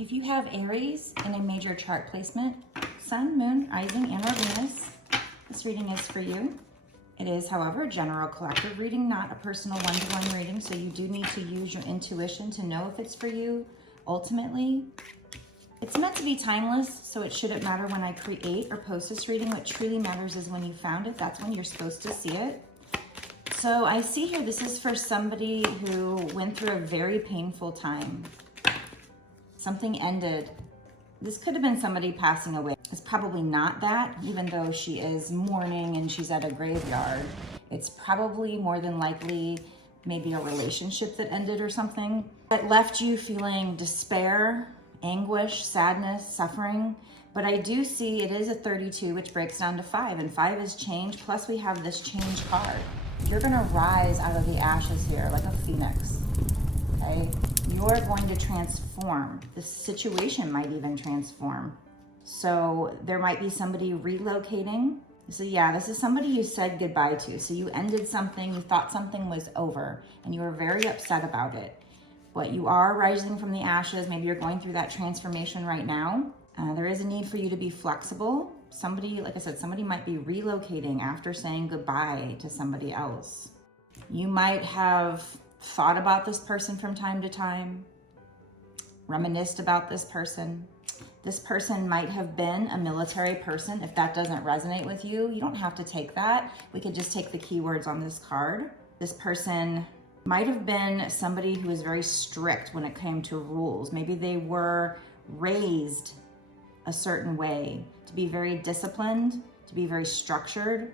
If you have Aries in a major chart placement, Sun, Moon, Rising, and or Venus, this reading is for you. It is, however, a general collective reading, not a personal one-to-one reading, so you do need to use your intuition to know if it's for you ultimately. It's meant to be timeless, so it shouldn't matter when I create or post this reading. What truly matters is when you found it. That's when you're supposed to see it. So I see here, this is for somebody who went through a very painful time. Something ended. This could have been somebody passing away. It's probably not that, even though she is mourning and she's at a graveyard. It's probably more than likely maybe a relationship that ended or something that left you feeling despair, anguish, sadness, suffering. But I do see it is a 32, which breaks down to 5, and 5 is change, plus we have this change card. You're gonna rise out of the ashes here like a phoenix, okay? You're going to transform. The situation might even transform. So there might be somebody relocating. So yeah, this is somebody you said goodbye to. So you ended something, you thought something was over, and you were very upset about it. But you are rising from the ashes. Maybe you're going through that transformation right now. There is a need for you to be flexible. Somebody, like I said, somebody might be relocating after saying goodbye to somebody else. You might have thought about this person from time to time, reminisced about this person. This person might have been a military person. If that doesn't resonate with you, you don't have to take that. We could just take the keywords on this card. This person might have been somebody who was very strict when it came to rules. Maybe they were raised a certain way, to be very disciplined, to be very structured,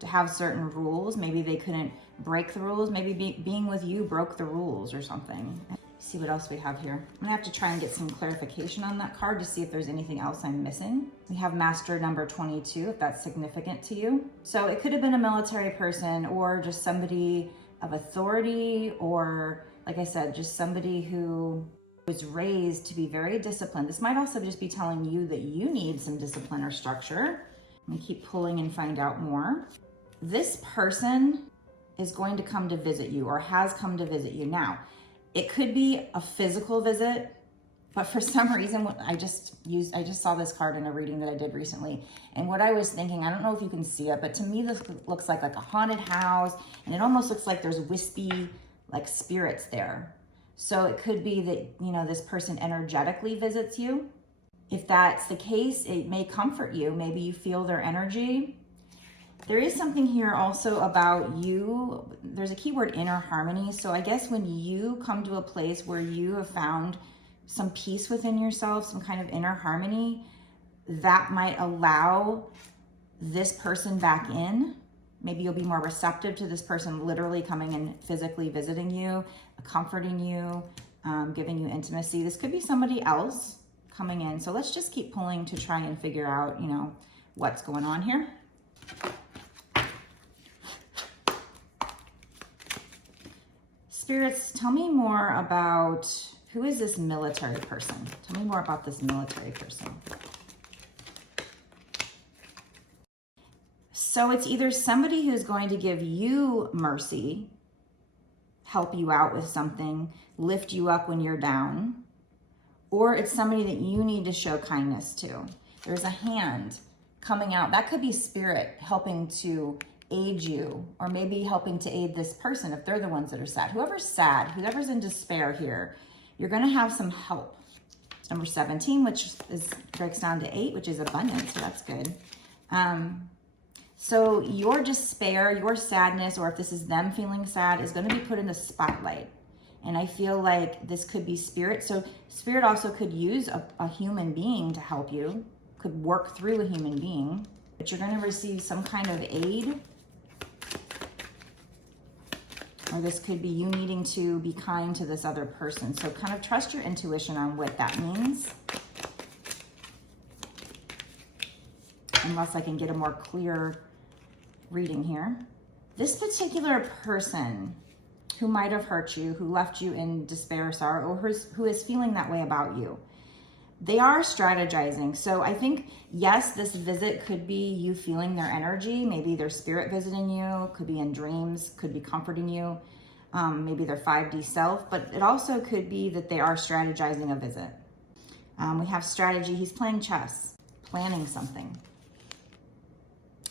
to have certain rules. Maybe they couldn't break the rules. Maybe being with you broke the rules or something. Let's see what else we have here. I'm gonna have to try and get some clarification on that card to see if there's anything else I'm missing. We have master number 22, if that's significant to you. So it could have been a military person or just somebody of authority, or like I said, just somebody who was raised to be very disciplined. This might also just be telling you that you need some discipline or structure. Let me keep pulling and find out more. This person is going to come to visit you or has come to visit you. Now, it could be a physical visit, but for some reason, I just saw this card in a reading that I did recently. And what I was thinking, I don't know if you can see it, but to me, this looks like a haunted house, and it almost looks like there's wispy, like spirits there. So it could be that, you know, this person energetically visits you. If that's the case, it may comfort you. Maybe you feel their energy. There is something here also about you. There's a keyword, inner harmony. So I guess when you come to a place where you have found some peace within yourself, some kind of inner harmony, that might allow this person back in. Maybe you'll be more receptive to this person literally coming and physically visiting you, comforting you, giving you intimacy. This could be somebody else coming in. So let's just keep pulling to try and figure out, you know, what's going on here. Spirits, tell me more about, who is this military person? Tell me more about this military person. So it's either somebody who's going to give you mercy, help you out with something, lift you up when you're down, or it's somebody that you need to show kindness to. There's a hand coming out. That could be spirit helping to aid you, or maybe helping to aid this person if they're the ones that are sad. Whoever's sad, whoever's in despair here, you're going to have some help. It's number 17, which breaks down to 8, which is abundance, so that's good. So your despair, your sadness, or if this is them feeling sad, is going to be put in the spotlight. And I feel like this could be spirit. So spirit also could use a human being to help you, could work through a human being, but you're going to receive some kind of aid. Or this could be you needing to be kind to this other person. So kind of trust your intuition on what that means. Unless I can get a more clear reading here. This particular person who might have hurt you, who left you in despair, sorrow, or who is feeling that way about you, they are strategizing. So I think, yes, this visit could be you feeling their energy. Maybe their spirit visiting you, could be in dreams, could be comforting you, maybe their 5D self, but it also could be that they are strategizing a visit. We have strategy. He's playing chess, planning something.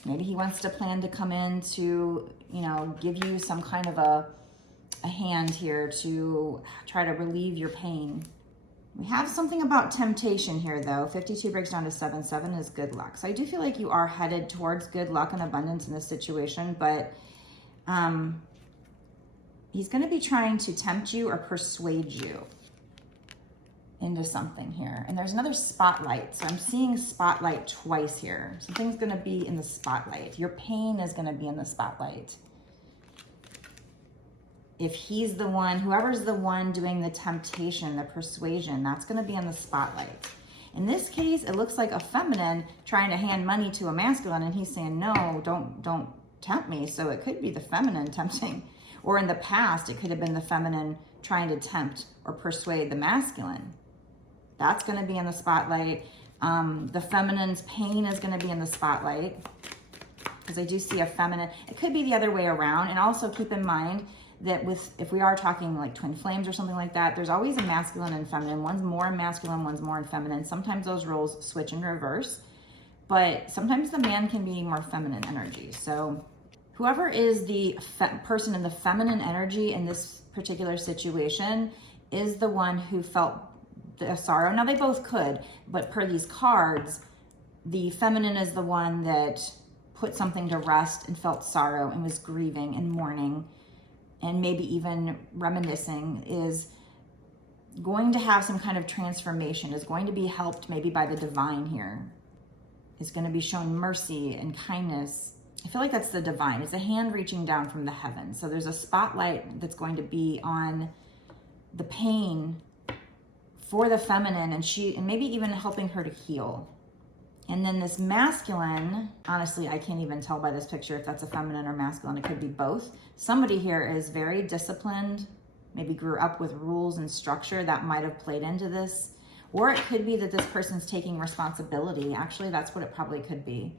Maybe he wants to plan to come in to, you know, give you some kind of a hand here to try to relieve your pain. We have something about temptation here, though. 52 breaks down to 7. 7 is good luck. So I do feel like you are headed towards good luck and abundance in this situation, but he's going to be trying to tempt you or persuade you into something here. And there's another spotlight. So I'm seeing spotlight twice here. Something's going to be in the spotlight. Your pain is going to be in the spotlight. If he's the one, whoever's the one doing the temptation, the persuasion, that's going to be in the spotlight. In this case, it looks like a feminine trying to hand money to a masculine, and he's saying, no, don't tempt me. So it could be the feminine tempting. Or in the past, it could have been the feminine trying to tempt or persuade the masculine. That's going to be in the spotlight. The feminine's pain is going to be in the spotlight, because I do see a feminine. It could be the other way around. And also keep in mind that if we are talking like twin flames or something like that, there's always a masculine and feminine. One's more masculine, one's more feminine. Sometimes those roles switch in reverse, but sometimes the man can be more feminine energy. So whoever is the person in the feminine energy in this particular situation is the one who felt the sorrow. Now they both could, but per these cards, the feminine is the one that put something to rest and felt sorrow and was grieving and mourning, and maybe even reminiscing, is going to have some kind of transformation, is going to be helped maybe by the divine here, is going to be shown mercy and kindness. I feel like that's the divine. It's a hand reaching down from the heavens. So there's a spotlight that's going to be on the pain for the feminine, and maybe even helping her to heal. And then this masculine, honestly, I can't even tell by this picture if that's a feminine or masculine. It could be both. Somebody here is very disciplined, maybe grew up with rules and structure that might have played into this. Or it could be that this person's taking responsibility. Actually, that's what it probably could be.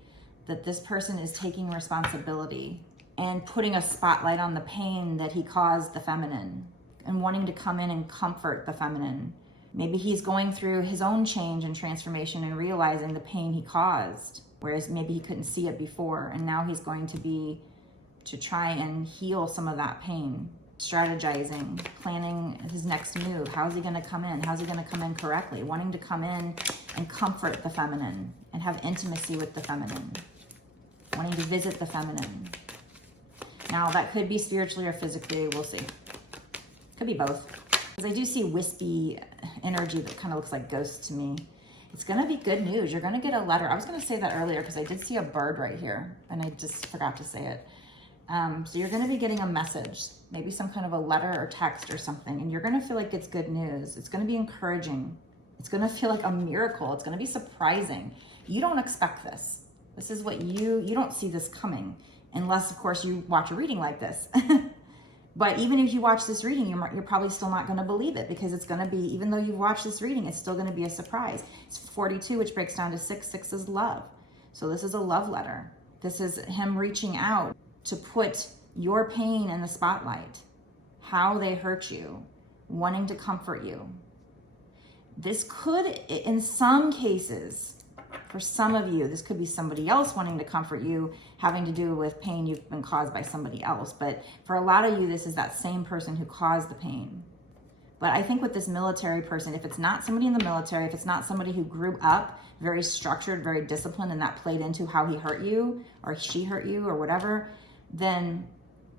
That this person is taking responsibility and putting a spotlight on the pain that he caused the feminine and wanting to come in and comfort the feminine. Maybe he's going through his own change and transformation and realizing the pain he caused, whereas maybe he couldn't see it before. And now he's going to try and heal some of that pain, strategizing, planning his next move. How's he going to come in? How's he going to come in correctly? Wanting to come in and comfort the feminine and have intimacy with the feminine, wanting to visit the feminine. Now that could be spiritually or physically, we'll see. Could be both. Because I do see wispy energy that kind of looks like ghosts to me. It's going to be good news. You're going to get a letter. I was going to say that earlier because I did see a bird right here and I just forgot to say it. So you're going to be getting a message, maybe some kind of a letter or text or something, and you're going to feel like it's good news. It's going to be encouraging. It's going to feel like a miracle. It's going to be surprising. You don't expect this. This is what you don't see this coming unless, of course, you watch a reading like this. But even if you watch this reading, you're probably still not going to believe it, because it's going to be, even though you've watched this reading, it's still going to be a surprise. It's 42, which breaks down to 6. 6 is love. So this is a love letter. This is him reaching out to put your pain in the spotlight, how they hurt you, wanting to comfort you. This could, in some cases, for some of you, this could be somebody else wanting to comfort you, having to do with pain you've been caused by somebody else. But for a lot of you, this is that same person who caused the pain. But I think with this military person, if it's not somebody in the military, if it's not somebody who grew up very structured, very disciplined, and that played into how he hurt you or she hurt you or whatever, then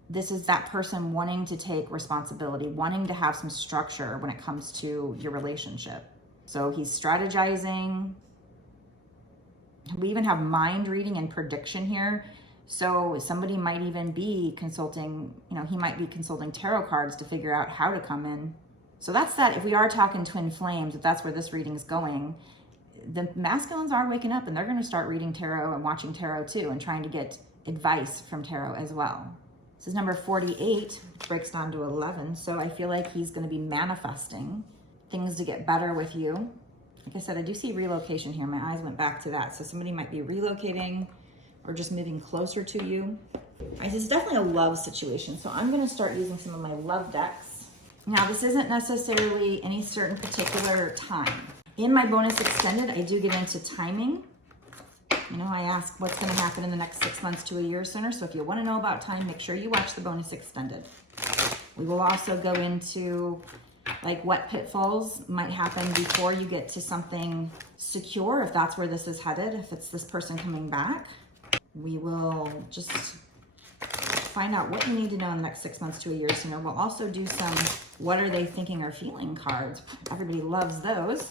this is that person wanting to take responsibility, wanting to have some structure when it comes to your relationship. So he's strategizing. We even have mind reading and prediction here. So somebody might even be consulting, he might be consulting tarot cards to figure out how to come in. So that's that. If we are talking twin flames, if that's where this reading is going, the masculines are waking up and they're going to start reading tarot and watching tarot too, and trying to get advice from tarot as well. This is number 48, which breaks down to 11. So I feel like he's going to be manifesting things to get better with you. Like I said, I do see relocation here. My eyes went back to that. So somebody might be relocating or just moving closer to you. This is definitely a love situation. So I'm going to start using some of my love decks. Now, this isn't necessarily any certain particular time. In my bonus extended, I do get into timing. You know, I ask what's going to happen in the next 6 months to a year sooner. So if you want to know about time, make sure you watch the bonus extended. We will also go into like what pitfalls might happen before you get to something secure, if that's where this is headed, if it's this person coming back. We will just find out what you need to know in the next 6 months to a year sooner. We'll also do some what are they thinking or feeling cards. Everybody loves those.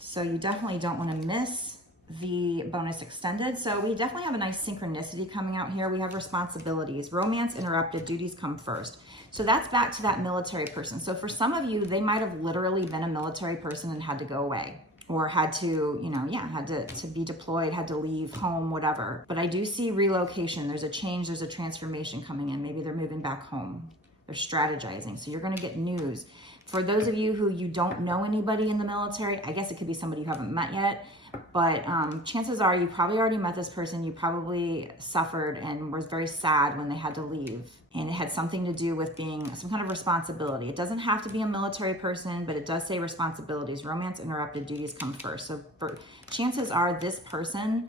So you definitely don't want to miss the bonus extended. So we definitely have a nice synchronicity coming out here. We have responsibilities, romance interrupted, duties come first. So that's back to that military person. So for some of you, they might have literally been a military person and had to go away, or had to, you know, yeah, had to be deployed, had to leave home, whatever. But I do see relocation. There's a change, there's a transformation coming in. Maybe they're moving back home. They're strategizing. So you're going to get news. For those of you who you don't know anybody in the military, I guess it could be somebody you haven't met yet, but chances are you probably already met this person. You probably suffered and was very sad when they had to leave. And it had something to do with being some kind of responsibility. It doesn't have to be a military person, but it does say responsibilities. Romance interrupted, duties come first. So chances are this person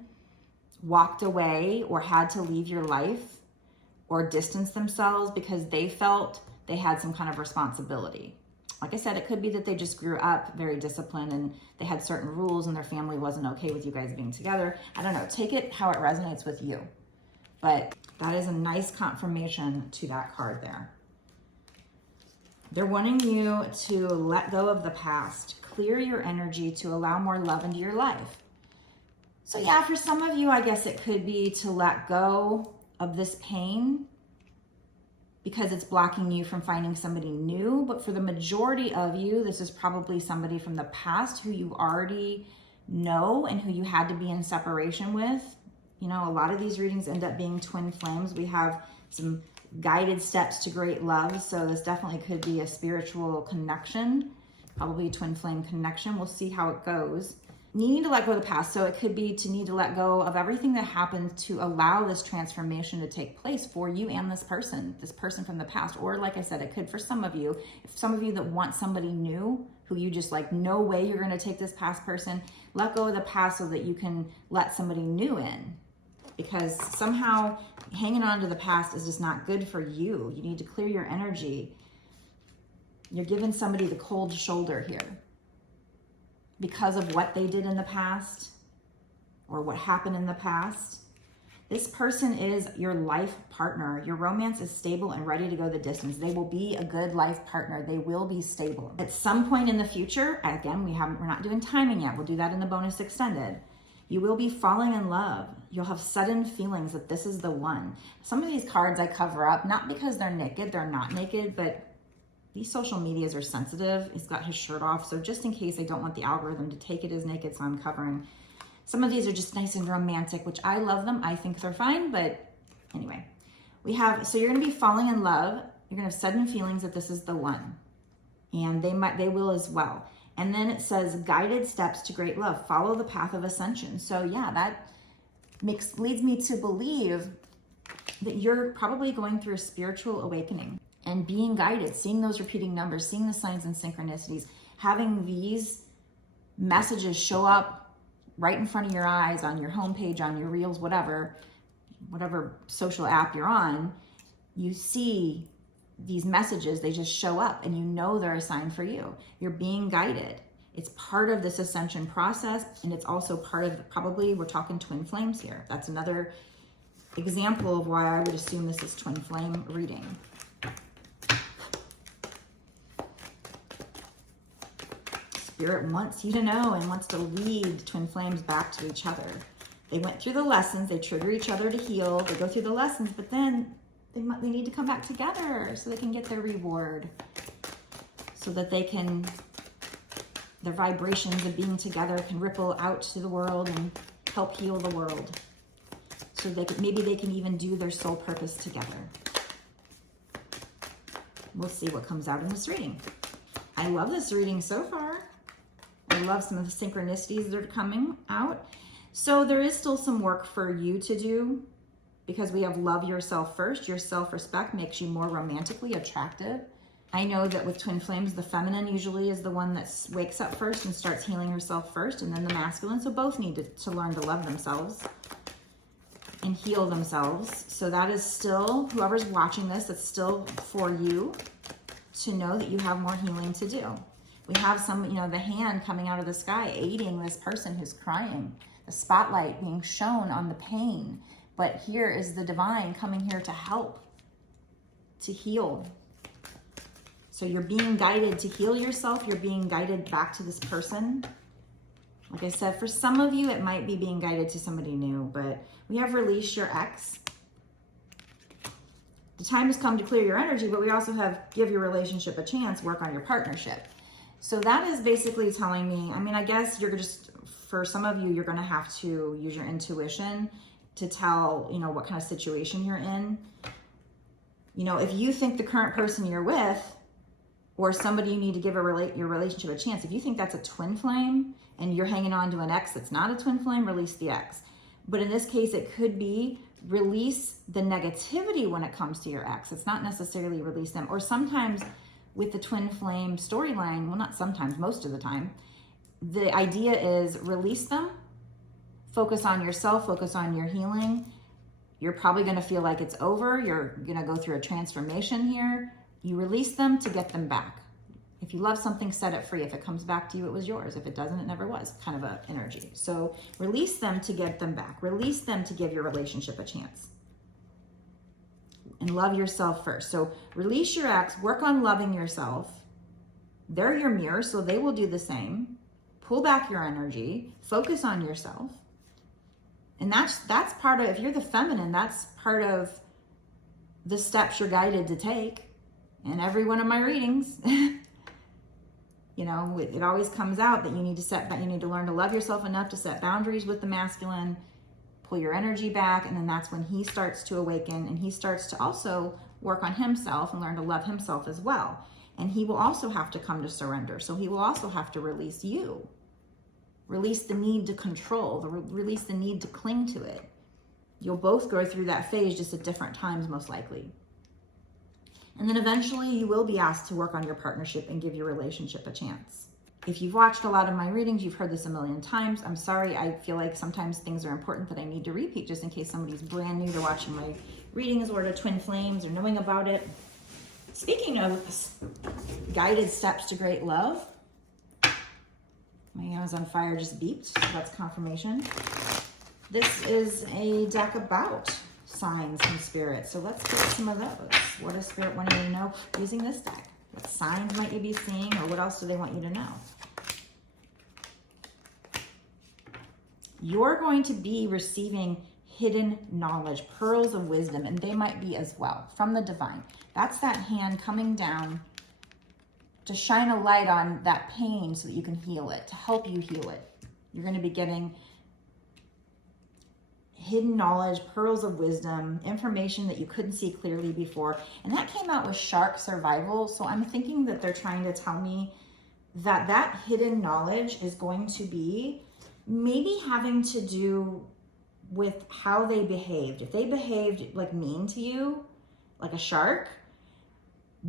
walked away or had to leave your life or distance themselves because they felt they had some kind of responsibility. Like I said, it could be that they just grew up very disciplined and they had certain rules and their family wasn't okay with you guys being together. I don't know, take it how it resonates with you. But that is a nice confirmation to that card there. They're wanting you to let go of the past, clear your energy to allow more love into your life. So yeah, for some of you, I guess it could be to let go of this pain because it's blocking you from finding somebody new. But for the majority of you, this is probably somebody from the past who you already know and who you had to be in separation with. You know, a lot of these readings end up being twin flames. We have some guided steps to great love. So this definitely could be a spiritual connection, probably a twin flame connection. We'll see how it goes. You need to let go of the past. So it could be to need to let go of everything that happened to allow this transformation to take place for you and this person from the past. Or like I said, it could for some of you, if some of you that want somebody new, who you just like, no way you're going to take this past person, let go of the past so that you can let somebody new in. Because somehow hanging on to the past is just not good for you. You need to clear your energy. You're giving somebody the cold shoulder here because of what they did in the past or what happened in the past. This person is your life partner. Your romance is stable and ready to go the distance. They will be a good life partner. They will be stable. At some point in the future, again, we're not doing timing yet. We'll do that in the bonus extended. You will be falling in love. You'll have sudden feelings that this is the one. Some of these cards I cover up, not because they're naked, they're not naked, but these social medias are sensitive. He's got his shirt off. So just in case I don't want the algorithm to take it as naked, so I'm covering. Some of these are just nice and romantic, which I love them. I think they're fine, but anyway. So you're gonna be falling in love. You're gonna have sudden feelings that this is the one. And they will as well. And then it says guided steps to great love. Follow the path of ascension. So yeah, that leads me to believe that you're probably going through a spiritual awakening and being guided, seeing those repeating numbers, seeing the signs and synchronicities, having these messages show up right in front of your eyes on your homepage, on your reels, whatever social app you're on. You see these messages, they just show up and you know they're a sign for you. You're being guided. It's part of this ascension process, and it's also part of, probably we're talking twin flames here. That's another example of why I would assume this is twin flame reading. Spirit wants you to know and wants to lead twin flames back to each other. They went through the lessons, they trigger each other to heal, they go through the lessons, but then they need to come back together so they can get their reward, so that their vibrations of being together can ripple out to the world and help heal the world. So maybe they can even do their soul purpose together. We'll see what comes out in this reading. I love this reading so far. I love some of the synchronicities that are coming out. So there is still some work for you to do, because we have love yourself first. Your self-respect makes you more romantically attractive. I know that with twin flames, the feminine usually is the one that wakes up first and starts healing herself first, and then the masculine. So both need to learn to love themselves and heal themselves. So that is still, whoever's watching this, it's still for you to know that you have more healing to do. We have some, you know, the hand coming out of the sky aiding this person who's crying, the spotlight being shown on the pain. But here is the divine coming here to help, to heal. So you're being guided to heal yourself. You're being guided back to this person. Like I said, for some of you, it might be being guided to somebody new, but we have released your ex. The time has come to clear your energy, but we also have give your relationship a chance, work on your partnership. So that is basically telling me, I mean, I guess you're just, for some of you, you're going to have to use your intuition to tell, you know, what kind of situation you're in. You know, if you think the current person you're with or somebody you need to give your relationship a chance, if you think that's a twin flame and you're hanging on to an ex that's not a twin flame, release the ex. But in this case, it could be release the negativity when it comes to your ex. It's not necessarily release them. Or sometimes with the twin flame storyline, well, not sometimes, most of the time, the idea is release them, focus on yourself, focus on your healing. You're probably going to feel like it's over. You're going to go through a transformation here. You release them to get them back. If you love something, set it free. If it comes back to you, it was yours. If it doesn't, it never was, kind of a energy. So release them to get them back. Release them to give your relationship a chance. And love yourself first. So release your ex, work on loving yourself. They're your mirror, so they will do the same. Pull back your energy, focus on yourself. And that's part of, if you're the feminine, that's part of the steps you're guided to take. In every one of my readings, you know, it always comes out that you need to learn to love yourself enough to set boundaries with the masculine, pull your energy back, and then that's when he starts to awaken and he starts to also work on himself and learn to love himself as well. And he will also have to come to surrender. So he will also have to release you. Release the need to control, release the need to cling to it. You'll both go through that phase just at different times, most likely. And then eventually you will be asked to work on your partnership and give your relationship a chance. If you've watched a lot of my readings, you've heard this a million times. I'm sorry, I feel like sometimes things are important that I need to repeat just in case somebody's brand new to watching my readings or to twin flames or knowing about it. Speaking of guided steps to great love, my Amazon Fire just beeped, so that's confirmation. This is a deck about signs from Spirit. So let's get some of those. What does Spirit want you to know using this deck? What signs might you be seeing, or what else do they want you to know? You're going to be receiving hidden knowledge, pearls of wisdom, and they might be as well from the divine. That's that hand coming down to shine a light on that pain so that you can heal it, to help you heal it. You're going to be getting hidden knowledge, pearls of wisdom, information that you couldn't see clearly before. And that came out with shark survival. So I'm thinking that they're trying to tell me that that hidden knowledge is going to be maybe having to do with how they behaved. If they behaved like mean to you, like a shark,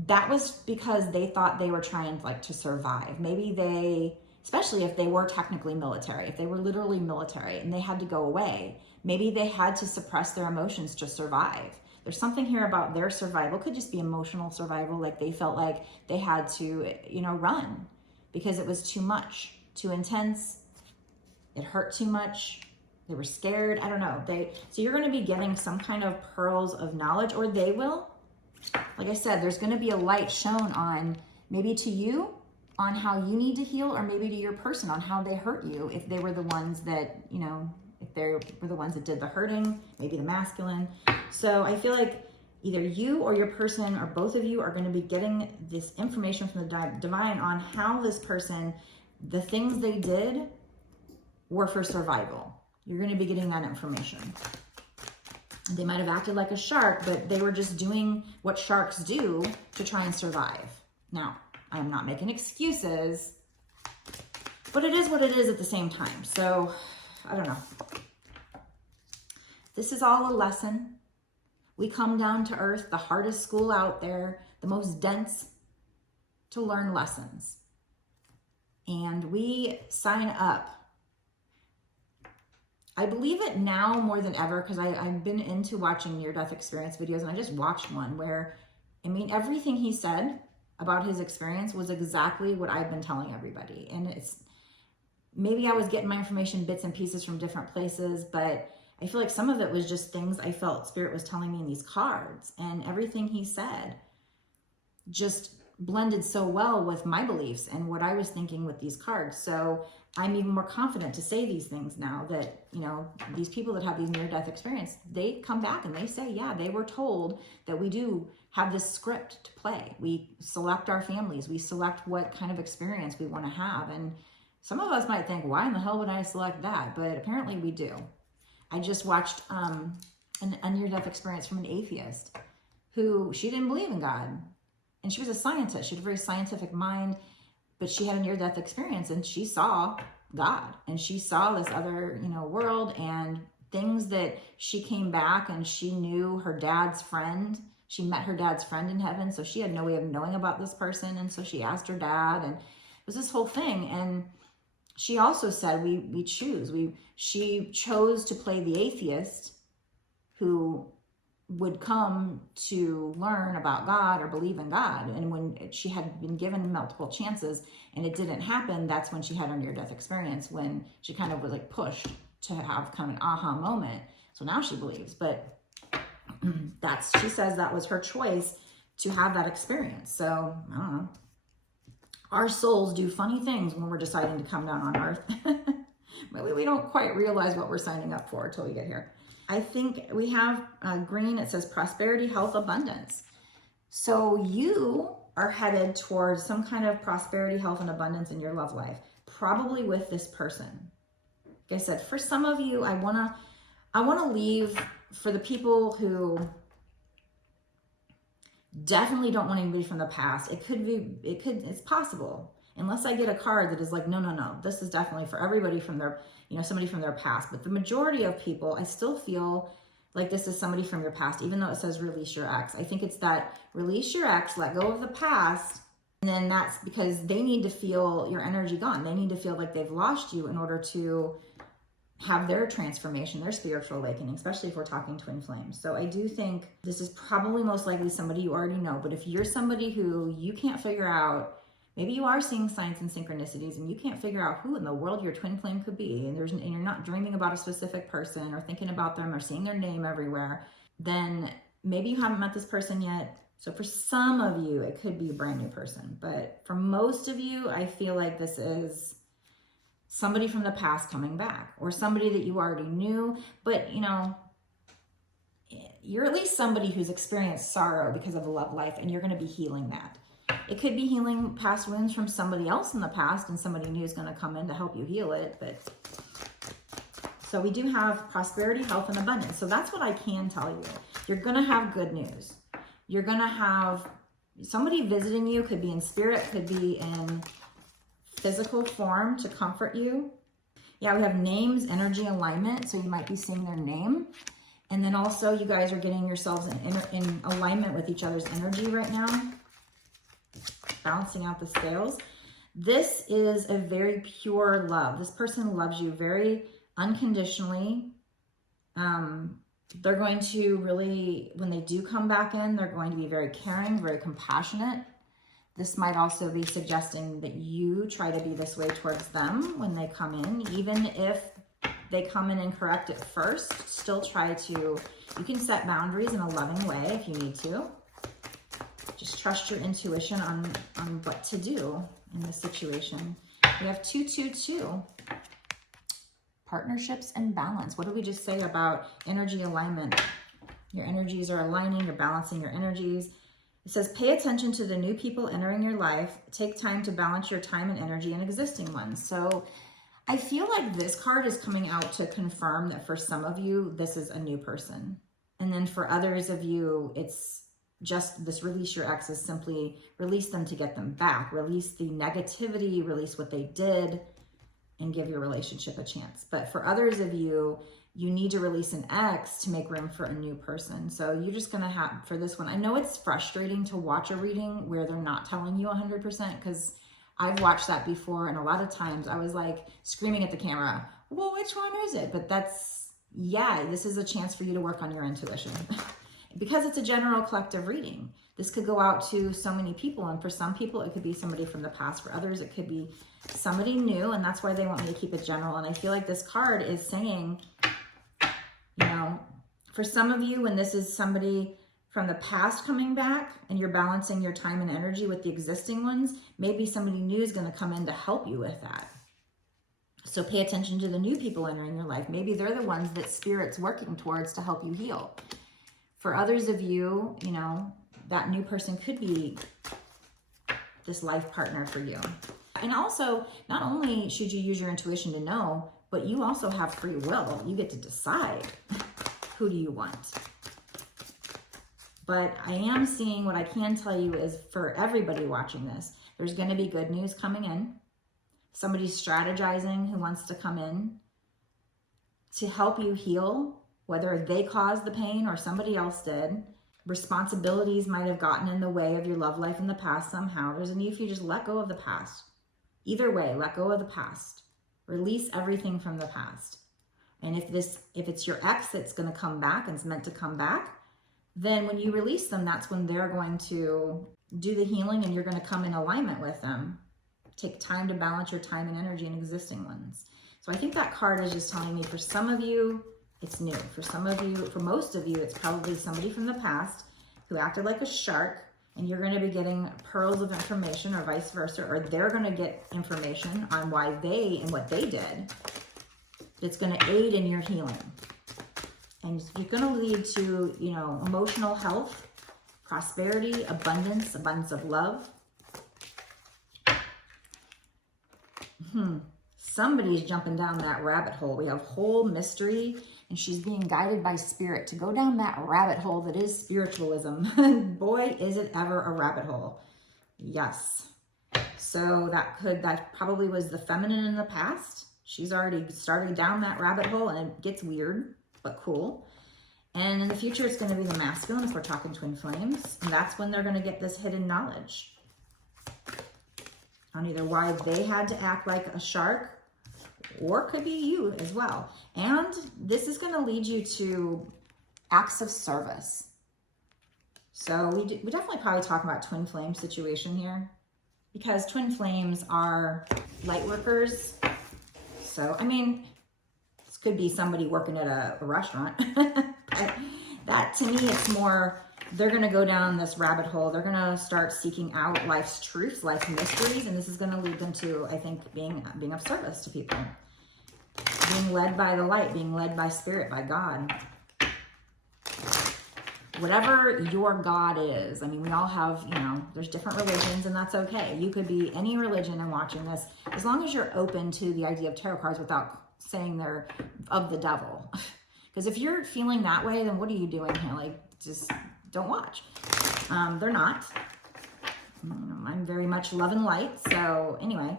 that was because they thought they were trying like to survive. Maybe they, especially if they were technically military, if they were literally military and they had to go away, maybe they had to suppress their emotions to survive. There's something here about their survival. It could just be emotional survival. Like they felt like they had to, you know, run because it was too much, too intense. It hurt too much. They were scared. I don't know. So you're going to be getting some kind of pearls of knowledge, or they will. Like I said, there's going to be a light shown on maybe to you on how you need to heal, or maybe to your person on how they hurt you. If they were the ones that, you know, if they were the ones that did the hurting, maybe the masculine. So I feel like either you or your person or both of you are going to be getting this information from the divine on how this person, the things they did were for survival. You're going to be getting that information. They might have acted like a shark, but they were just doing what sharks do to try and survive. Now, I'm not making excuses, but it is what it is at the same time. So, I don't know. This is all a lesson. We come down to earth, the hardest school out there, the most dense, to learn lessons. And we sign up. I believe it now more than ever, because I've been into watching near-death experience videos, and I just watched one where, I mean, everything he said about his experience was exactly what I've been telling everybody. And it's, maybe I was getting my information bits and pieces from different places, but I feel like some of it was just things I felt Spirit was telling me in these cards, and everything he said just blended so well with my beliefs and what I was thinking with these cards. So I'm even more confident to say these things now that, you know, these people that have these near-death experience, they come back and they say, yeah, they were told that we do have this script to play. We select our families. We select what kind of experience we want to have. And some of us might think, why in the hell would I select that? But apparently we do. I just watched a near-death experience from an atheist who, she didn't believe in God. And she was a scientist. She had a very scientific mind, but she had a near-death experience, and she saw God, and she saw this other, you know, world, and things that she came back and she knew her dad's friend. She met her dad's friend in heaven, so she had no way of knowing about this person. And so she asked her dad, and it was this whole thing. And she also said, we choose. She chose to play the atheist who would come to learn about God or believe in God. And when she had been given multiple chances and it didn't happen, that's when she had her near-death experience, when she kind of was like pushed to have kind of an aha moment. So now she believes, but she says that was her choice to have that experience. So I don't know. Our souls do funny things when we're deciding to come down on earth. Maybe we don't quite realize what we're signing up for until we get here. I think we have green. It says prosperity, health, abundance. So you are headed towards some kind of prosperity, health, and abundance in your love life, probably with this person. Like I said, for some of you, I wanna leave for the people who definitely don't want anybody from the past. It's possible. Unless I get a card that is like, no, this is definitely for everybody from their, you know, somebody from their past. But the majority of people, I still feel like this is somebody from your past, even though it says release your ex. I think it's that release your ex, let go of the past. And then that's because they need to feel your energy gone. They need to feel like they've lost you in order to have their transformation, their spiritual awakening, especially if we're talking twin flames. So I do think this is probably most likely somebody you already know. But if you're somebody who you can't figure out, maybe you are seeing signs and synchronicities and you can't figure out who in the world your twin flame could be, and you're not dreaming about a specific person or thinking about them or seeing their name everywhere, then maybe you haven't met this person yet. So for some of you, it could be a brand new person. But for most of you, I feel like this is somebody from the past coming back, or somebody that you already knew, but you know, you're at least somebody who's experienced sorrow because of a love life, and you're going to be healing that. It could be healing past wounds from somebody else in the past, and somebody new is going to come in to help you heal it. But so we do have prosperity, health, and abundance. So that's what I can tell you. You're going to have good news. You're going to have somebody visiting you, could be in spirit, could be in physical form to comfort you. Yeah, we have names, energy, alignment. So you might be seeing their name. And then also you guys are getting yourselves in alignment with each other's energy right now. Balancing out the scales. This is a very pure love. This person loves you very unconditionally. They're going to really, when they do come back in, they're going to be very caring, very compassionate. This might also be suggesting that you try to be this way towards them when they come in, even if they come in incorrect at first. Still try to, you can set boundaries in a loving way if you need to. Just trust your intuition on what to do in this situation. We have 222. Partnerships and balance. What did we just say about energy alignment? Your energies are aligning, you're balancing your energies. It says, pay attention to the new people entering your life. Take time to balance your time and energy in existing ones. So I feel like this card is coming out to confirm that for some of you, this is a new person. And then for others of you, it's just this release your ex is simply release them to get them back. Release the negativity, release what they did, and give your relationship a chance. But for others of you, you need to release an ex to make room for a new person. So you're just going to have, for this one, I know it's frustrating to watch a reading where they're not telling you 100%, because I've watched that before. And a lot of times I was like screaming at the camera, well, which one is it? But that's, yeah, this is a chance for you to work on your intuition. Because it's a general collective reading. This could go out to so many people. And for some people, it could be somebody from the past. For others, it could be somebody new. And that's why they want me to keep it general. And I feel like this card is saying, you know, for some of you, when this is somebody from the past coming back and you're balancing your time and energy with the existing ones, maybe somebody new is going to come in to help you with that. So pay attention to the new people entering your life. Maybe they're the ones that Spirit's working towards to help you heal. For others of you, you know, that new person could be this life partner for you. And also, not only should you use your intuition to know, but you also have free will. You get to decide who do you want. But I am seeing, what I can tell you is, for everybody watching this, there's going to be good news coming in. Somebody's strategizing who wants to come in to help you heal, whether they caused the pain or somebody else did. Responsibilities might have gotten in the way of your love life in the past somehow. There's a need for you to just let go of the past. Either way, let go of the past. Release everything from the past. And if it's your ex that's going to come back and it's meant to come back, then when you release them, that's when they're going to do the healing and you're going to come in alignment with them. Take time to balance your time and energy in existing ones. So I think that card is just telling me, for some of you, it's new. For some of you, for most of you, it's probably somebody from the past who acted like a shark, and you're going to be getting pearls of information, or vice versa, or they're going to get information on why they and what they did that's going to aid in your healing. And it's going to lead to, you know, emotional health, prosperity, abundance of love. Somebody's jumping down that rabbit hole. We have whole mystery, and she's being guided by Spirit to go down that rabbit hole that is spiritualism. And boy, is it ever a rabbit hole. Yes. So that probably was the feminine in the past. She's already started down that rabbit hole, and it gets weird, but cool. And in the future, it's going to be the masculine, if we're talking twin flames. And that's when they're going to get this hidden knowledge on either why they had to act like a shark, or it could be you as well. And this is going to lead you to acts of service. So we definitely probably talk about twin flame situation here, because twin flames are light workers. So, I mean, this could be somebody working at a restaurant. That, to me, it's more, they're going to go down this rabbit hole. They're going to start seeking out life's truths, life's mysteries, and this is going to lead them to, I think, being of service to people. Being led by the light, being led by Spirit, by God. Whatever your God is. I mean, we all have, you know, there's different religions, and that's okay. You could be any religion and watching this, as long as you're open to the idea of tarot cards without saying they're of the devil. Because if you're feeling that way, then what are you doing here? Like, just don't watch. They're not. I'm very much love and light. So anyway,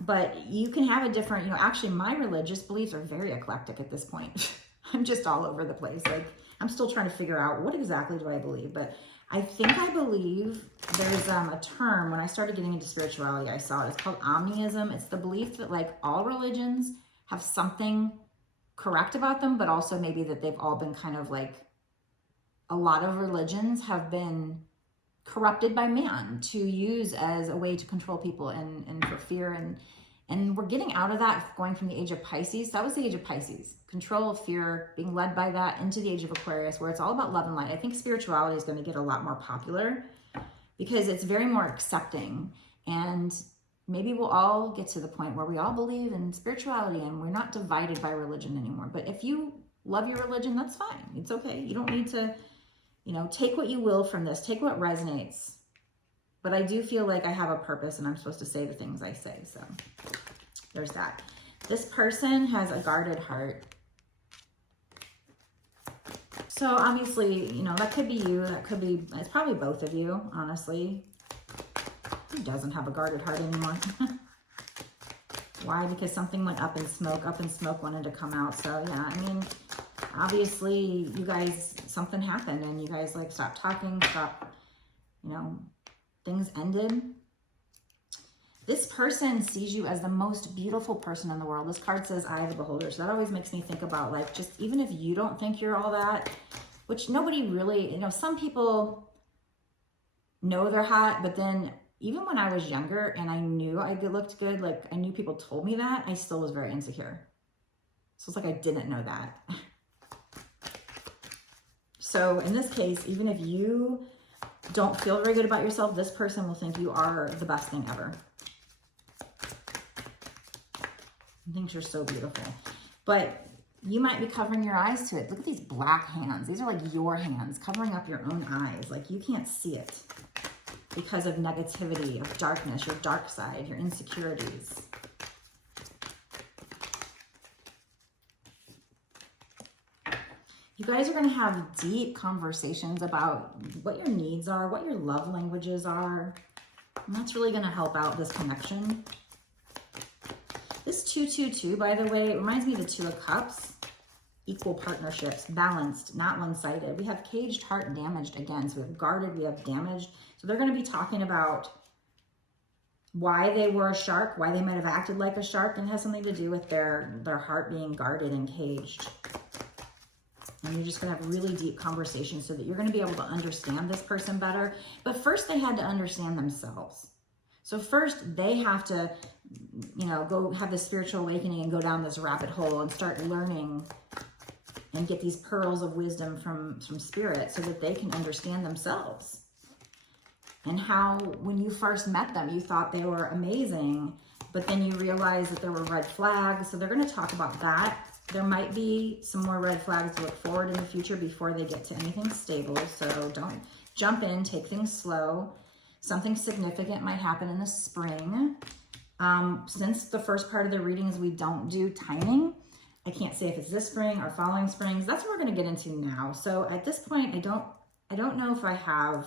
but you can have a different, you know, actually my religious beliefs are very eclectic at this point. I'm just all over the place. Like, I'm still trying to figure out what exactly do I believe. But I think I believe there's a term, when I started getting into spirituality, I saw it. It's called omnism. It's the belief that, like, all religions have something correct about them, but also maybe that they've all been kind of like, a lot of religions have been corrupted by man to use as a way to control people and for fear. And we're getting out of that, going from the age of Pisces. That was the age of Pisces. Control, fear, being led by that, into the age of Aquarius, where it's all about love and light. I think spirituality is going to get a lot more popular because it's very more accepting. And maybe we'll all get to the point where we all believe in spirituality and we're not divided by religion anymore. But if you love your religion, that's fine. It's okay. You don't need to, you know, take what you will from this. Take what resonates. But I do feel like I have a purpose and I'm supposed to say the things I say. So there's that. This person has a guarded heart. So obviously, you know, that could be you. That could be, it's probably both of you, honestly. Who doesn't have a guarded heart anymore? Why? Because something went up in smoke wanted to come out. So yeah, I mean, obviously you guys, something happened and you guys like stopped talking, you know, things ended. This person sees you as the most beautiful person in the world. This card says Eye of the Beholder. So that always makes me think about like, just even if you don't think you're all that, which nobody really, you know, some people know they're hot, but then even when I was younger and I knew I looked good, like I knew people told me that, I still was very insecure. So it's like I didn't know that. So in this case, even if you don't feel very good about yourself, this person will think you are the best thing ever. Thinks you're so beautiful, but you might be covering your eyes to it. Look at these black hands. These are like your hands covering up your own eyes. Like you can't see it because of negativity, of darkness, your dark side, your insecurities. You guys are going to have deep conversations about what your needs are, what your love languages are. And that's really going to help out this connection. This 222, by the way, it reminds me of the Two of Cups. Equal partnerships, balanced, not one-sided. We have caged, heart, damaged again. So we have guarded, we have damaged. So they're going to be talking about why they were a shark, why they might have acted like a shark, and it has something to do with their heart being guarded and caged. And you're just going to have really deep conversations so that you're going to be able to understand this person better. But first, they had to understand themselves. So first, they have to, you know, go have this spiritual awakening and go down this rabbit hole and start learning and get these pearls of wisdom from spirit so that they can understand themselves. And how, when you first met them, you thought they were amazing, but then you realize that there were red flags. So they're going to talk about that. There might be some more red flags to look forward in the future before they get to anything stable. So don't jump in, take things slow. Something significant might happen in the spring. Since the first part of the reading is we don't do timing, I can't say if it's this spring or following springs. That's what we're going to get into now. So at this point, I don't know if I have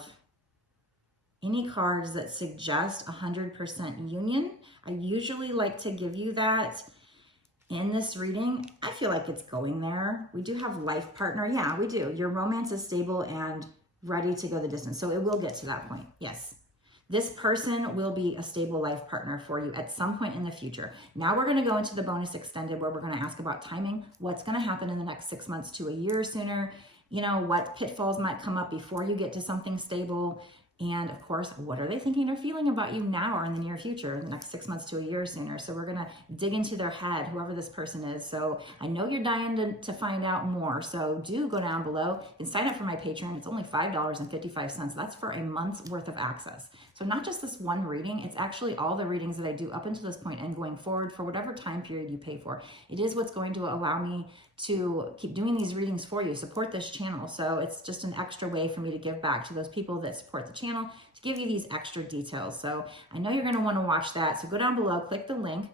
any cards that suggest 100% union. I usually like to give you that in this reading. I feel like it's going there. We do have life partner. Yeah, we do. Your romance is stable and ready to go the distance. So it will get to that point. Yes. This person will be a stable life partner for you at some point in the future. Now we're going to go into the bonus extended where we're going to ask about timing. What's going to happen in the next 6 months to a year sooner? You know, what pitfalls might come up before you get to something stable? And of course, what are they thinking or feeling about you now or in the near future, the next 6 months to a year sooner? So we're going to dig into their head, whoever this person is. So I know you're dying to find out more. So do go down below and sign up for my Patreon. It's only $5.55. That's for a month's worth of access. So not just this one reading, it's actually all the readings that I do up until this point and going forward for whatever time period you pay for. It is what's going to allow me to keep doing these readings for you, support this channel. So it's just an extra way for me to give back to those people that support the channel to give you these extra details. So I know you're going to want to watch that. So go down below, click the link.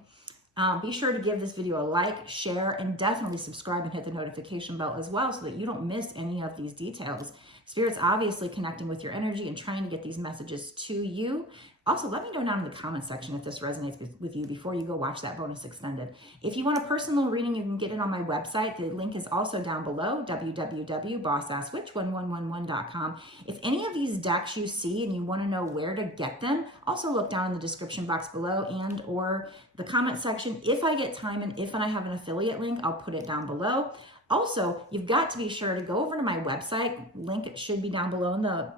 Be sure to give this video a like, share, and definitely subscribe and hit the notification bell as well so that you don't miss any of these details. Spirit's obviously connecting with your energy and trying to get these messages to you. Also, let me know down in the comment section if this resonates with you before you go watch that bonus extended. If you want a personal reading, you can get it on my website. The link is also down below, www.bossasswitch1111.com. If any of these decks you see and you want to know where to get them, also look down in the description box below and or the comment section. If I get time and if I have an affiliate link, I'll put it down below. Also, you've got to be sure to go over to my website. Link should be down below in the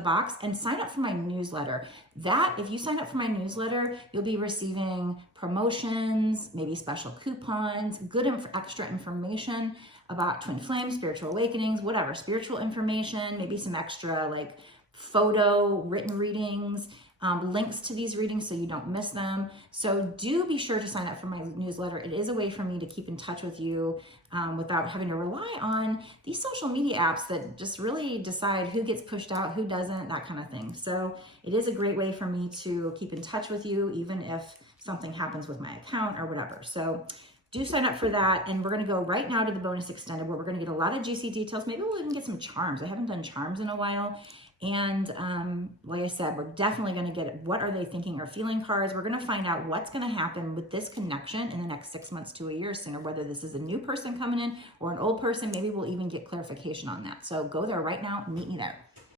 box and sign up for my newsletter. If you sign up for my newsletter, you'll be receiving promotions, maybe special coupons, good extra information about twin flames, spiritual awakenings, whatever, spiritual information, maybe some extra like photo, written readings, links to these readings so you don't miss them. So do be sure to sign up for my newsletter. It is a way for me to keep in touch with you without having to rely on these social media apps that just really decide who gets pushed out, who doesn't, that kind of thing. So it is a great way for me to keep in touch with you, even if something happens with my account or whatever. So do sign up for that. And we're going to go right now to the bonus extended where we're going to get a lot of juicy details. Maybe we'll even get some charms. I haven't done charms in a while. And like I said, we're definitely going to get what are they thinking or feeling cards. We're going to find out what's going to happen with this connection in the next 6 months to a year sooner, whether this is a new person coming in or an old person. Maybe we'll even get clarification on that. So go there right now. Meet me there.